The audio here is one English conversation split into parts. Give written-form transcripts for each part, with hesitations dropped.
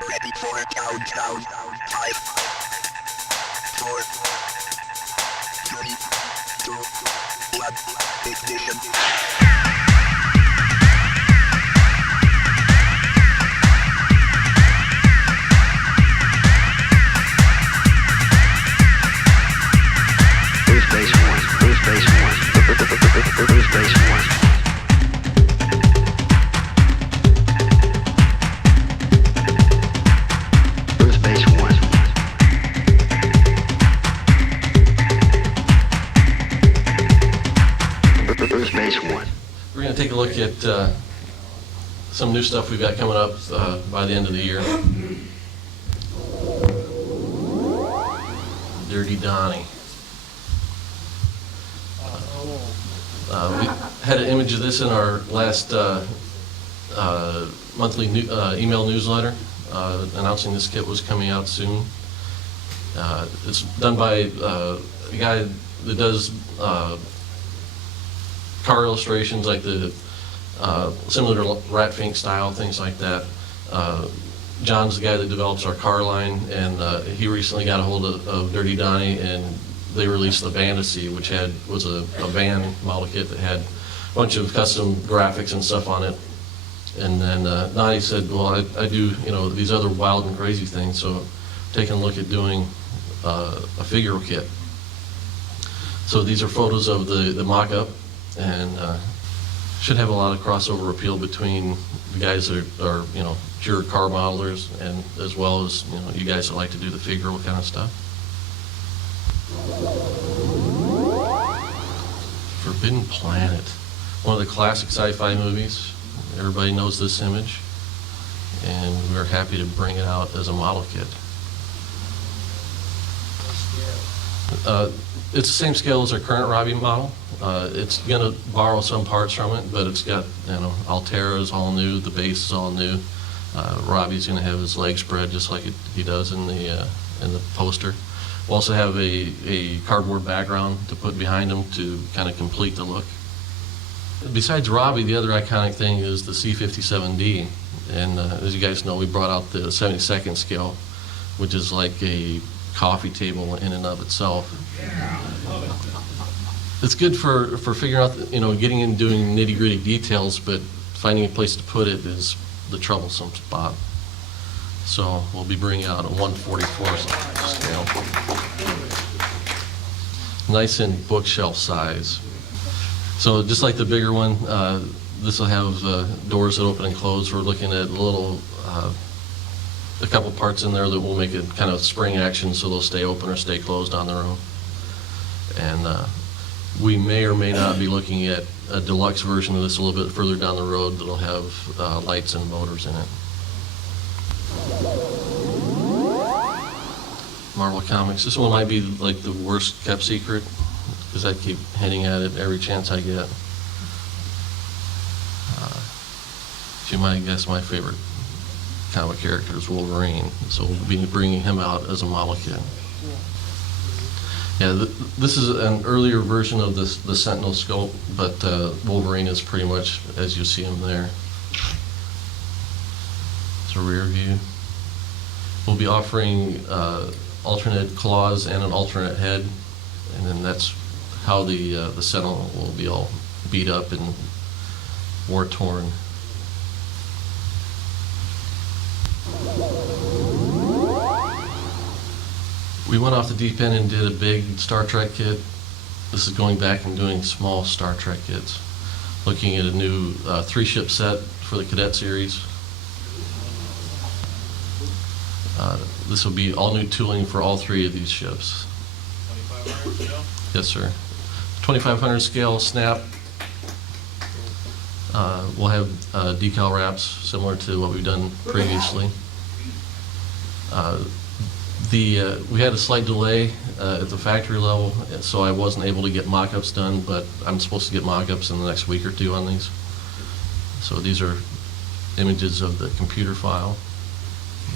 Ready for a countdown. 5, 4, 3, 2, 1, ignition. We're going to take a look at some new stuff we've got coming up by the end of the year. Dirty Donnie. We had an image of this in our last monthly email newsletter announcing this kit was coming out soon. It's done by a guy that does car illustrations like the similar to Rat Fink style, things like that. John's the guy that develops our car line, and he recently got a hold of Dirty Donnie, and they released the Fantasy, which was a van model kit that had a bunch of custom graphics and stuff on it. And then Donnie said, well, I do these other wild and crazy things, so taking a look at doing a figure kit. So these are photos of the mock-up, and should have a lot of crossover appeal between the guys that are pure car modelers, and as well as you guys that like to do the figural kind of stuff. Forbidden Planet, one of the classic sci-fi movies. Everybody knows this image, and we're happy to bring it out as a model kit. It's the same scale as our current Robbie model. It's going to borrow some parts from it, but it's got, Altera is all new, the base is all new. Robbie's going to have his leg spread just like he does in the poster. We'll also have a cardboard background to put behind him to kind of complete the look. Besides Robbie, the other iconic thing is the C57D. And as you guys know, we brought out the 72nd scale, which is like a coffee table in and of itself. It's good for figuring out, getting in doing nitty-gritty details, but finding a place to put it is the troublesome spot. So we'll be bringing out a 1/44 scale. Nice in bookshelf size. So just like the bigger one, this will have doors that open and close. We're looking at a couple parts in there that will make it kind of spring action, so they'll stay open or stay closed on their own. And we may or may not be looking at a deluxe version of this a little bit further down the road that'll have lights and motors in it. Marvel Comics. This one might be like the worst kept secret, because I keep hinting at it every chance I get. As you might guess, my favorite comic character is Wolverine, so we'll be bringing him out as a model kit. Yeah, this is an earlier version of the Sentinel scope, but Wolverine is pretty much as you see him there. It's a rear view. We'll be offering alternate claws and an alternate head, and then that's how the Sentinel will be all beat up and war-torn. We went off the deep end and did a big Star Trek kit. This is going back and doing small Star Trek kits. Looking at a new 3-ship set for the Cadet series. This will be all new tooling for all 3 of these ships. 2500 scale? Yes, sir. 2500 scale snap. We'll have decal wraps similar to what we've done previously. We had a slight delay at the factory level, so I wasn't able to get mock-ups done, but I'm supposed to get mock-ups in the next week or 2 on these. So these are images of the computer file,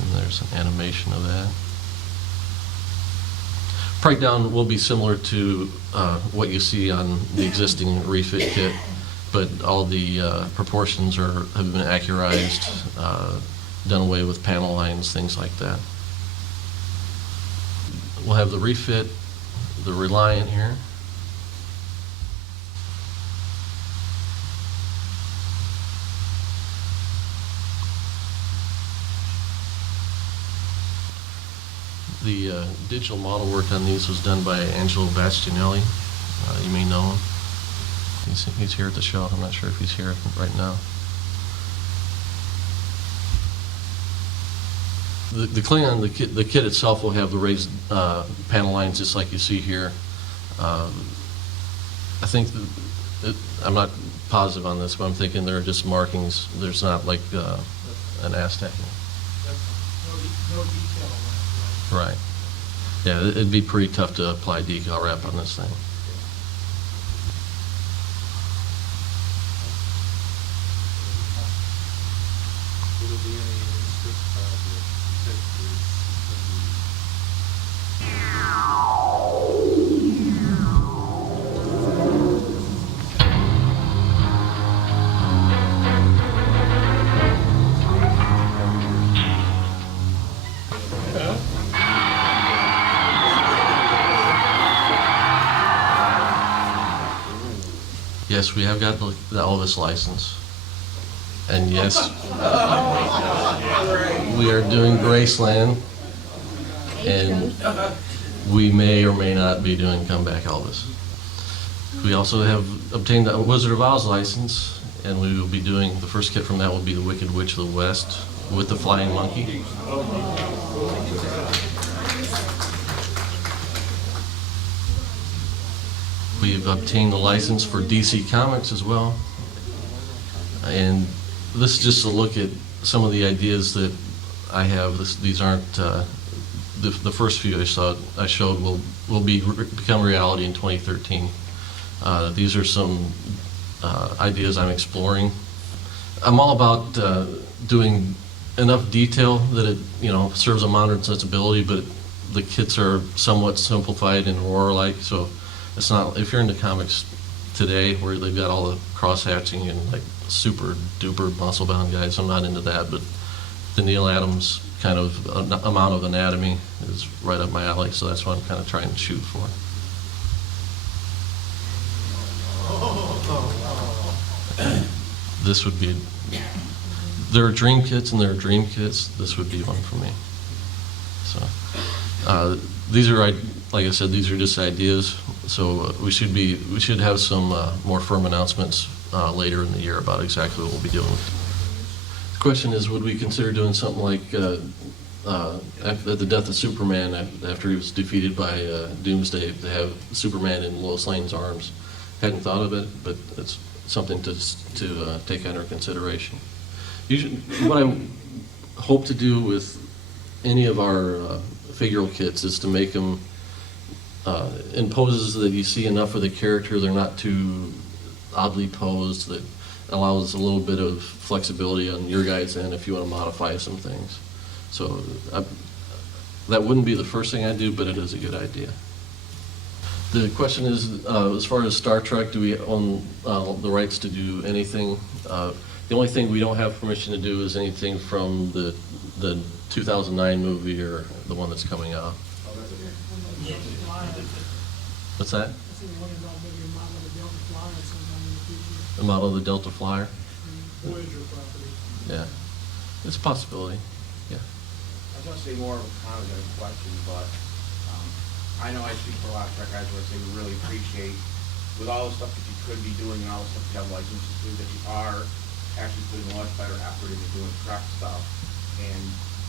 and there's an animation of that. Breakdown will be similar to what you see on the existing refit kit, but all the proportions have been accurized. done away with panel lines, things like that. We'll have the refit, the Reliant here. The digital model work on these was done by Angelo Bastianelli. You may know him. He's here at the show. I'm not sure if he's here right now. The Klingon, the kit itself will have the raised panel lines just like you see here. I think, I'm not positive on this, but I'm thinking they're just markings. There's not like an Aztec. No detail on that, Right. Yeah, it'd be pretty tough to apply decal wrap on this thing. Will there be any interest Yes, we have got the Elvis license. And yes, we are doing Graceland, and we may or may not be doing Comeback Elvis. We also have obtained the Wizard of Oz license, and we will be doing, the first kit from that will be the Wicked Witch of the West with the Flying Monkey. We've obtained the license for DC Comics as well. And this is just a look at some of the ideas that I have. These aren't, the first few I showed will become reality in 2013. These are some ideas I'm exploring. I'm all about doing enough detail that it serves a modern sensibility, but the kits are somewhat simplified and Aurora-like, so it's not, if you're into comics today where they've got all the cross-hatching and like super duper muscle-bound guys, I'm not into that, but the Neil Adams kind of amount of anatomy is right up my alley, so that's what I'm kind of trying to shoot for. This would be, there are dream kits and there are dream kits. This would be one for me. So these are, like I said, these are just ideas. So we should have some more firm announcements later in the year about exactly what we'll be doing. The question is, would we consider doing something like at the death of Superman, after he was defeated by Doomsday, to have Superman in Lois Lane's arms? Hadn't thought of it, but it's something to take under consideration. Usually, what I hope to do with any of our figural kits is to make them in poses that you see enough of the character, they're not too oddly posed, that allows a little bit of flexibility on your guys' end if you want to modify some things. So that wouldn't be the first thing I do, but it is a good idea. The question is, as far as Star Trek, do we own the rights to do anything? The only thing we don't have permission to do is anything from the 2009 movie or the one that's coming out. What's that? The model of the Delta Flyer? Yeah, it's a possibility, yeah. I was going to say more of a comment than a question, but I know I speak for a lot of Trek guys where I say we really appreciate, with all the stuff that you could be doing and all the stuff you have licenses to, that you are actually putting a much better effort into doing Trek stuff and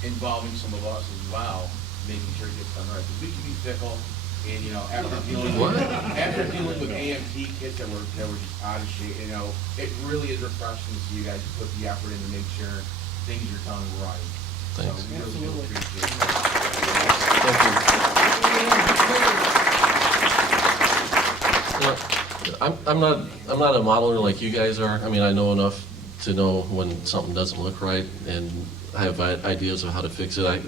involving some of us as well, making sure it gets done right. Because we can be fickle, and after dealing with AMT kits that were just out of shape, it really is refreshing to see you guys put the effort in to make sure things are done right. Thanks. So we really do appreciate it. Thank you. I'm not a modeler like you guys are. I mean, I know enough to know when something doesn't look right, and I have ideas of how to fix it. I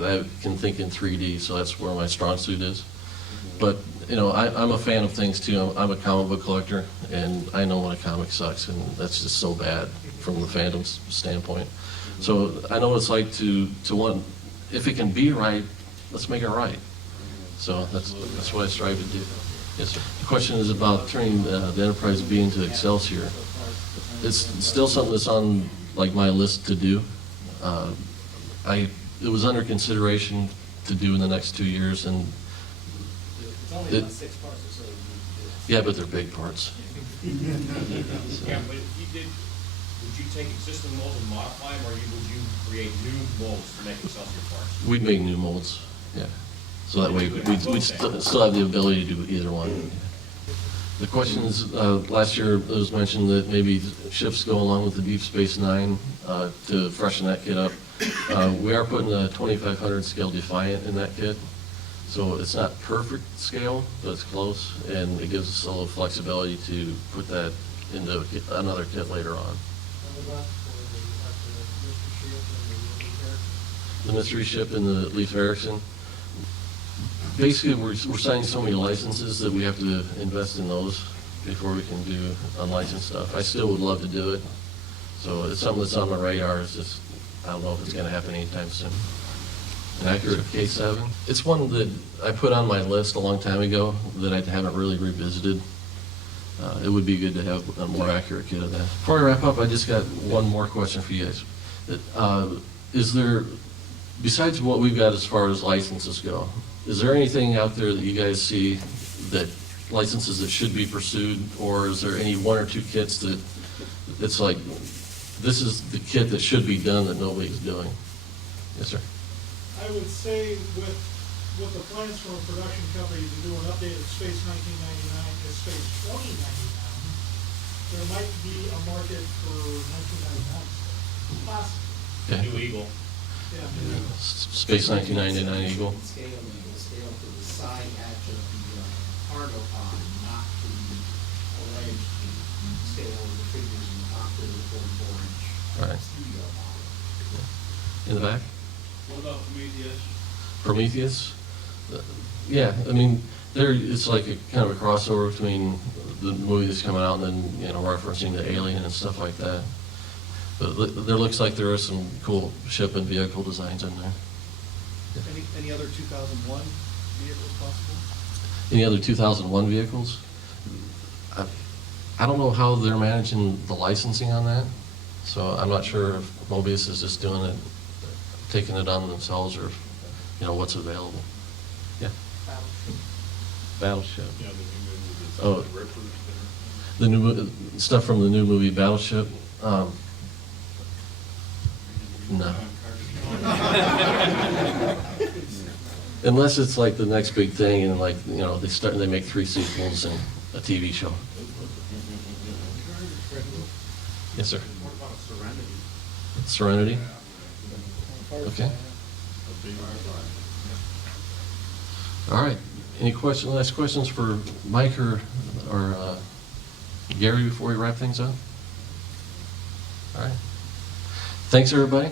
can think in 3D, so that's where my strong suit is. But I'm a fan of things too. I'm a comic book collector, and I know when a comic sucks, and that's just so bad from the fandom's standpoint. So I know what it's like to want, if it can be right, let's make it right. So that's what I strive to do. Yes, sir. The question is about turning the Enterprise B into Excelsior. It's still something that's on like my list to do. It was under consideration to do in the next 2 years, and It's only about 6 parts or so. yeah, but they're big parts. Yeah, but if you did, would you take existing molds and modify them, or would you create new molds to make Excelsior parts? We'd make new molds, yeah. So that way, we'd still have the ability to do either one. The question is, last year it was mentioned that maybe shifts go along with the Deep Space Nine to freshen that kit up. We are putting a 2500 scale Defiant in that kit. So it's not perfect scale, but it's close, and it gives us a little flexibility to put that into another kit later on. And about for The mystery ship and the Leif Erikson. Basically, we're signing so many licenses that we have to invest in those before we can do unlicensed stuff. I still would love to do it. So it's something that's on my radar. It's just, I don't know if it's going to happen anytime soon. An accurate K7. It's one that I put on my list a long time ago that I haven't really revisited. It would be good to have a more accurate kit of that. Before I wrap up, I just got one more question for you guys. Is there, besides what we've got as far as licenses go, is there anything out there that you guys see that licenses that should be pursued, or is there any one or two kits that it's like, this is the kit that should be done that nobody's doing? Yes, sir. I would say with the plans from a production company to do an update of Space 1999 to Space 2099, there might be a market for 1999 possibly. Okay. New Eagle. Yeah. Space 1999 Eagle. Scale to the side hatch of the cargo pod, not to the alleged scale of the figures in the cockpit of the 44-inch Right. studio model. In the back? What about Prometheus? Prometheus? Yeah, I mean, it's like a kind of a crossover between the movie that's coming out and then, you know, referencing the Alien and stuff like that. But there looks like there are some cool ship and vehicle designs in there. Any other 2001 vehicles possible? Any other 2001 vehicles? I don't know how they're managing the licensing on that, so I'm not sure if Mobius is just doing it, taking it on themselves, or, you know, what's available. Yeah. Battleship. Yeah, the new movie that's Oh. the Rippers there. The new stuff from the new movie Battleship. No. Unless it's like the next big thing, and like, you know, they make 3 sequels and a TV show. Yes, sir. What about Serenity? Serenity. Okay. All right. Any last questions for Mike or Gary before we wrap things up? All right. Thanks, everybody.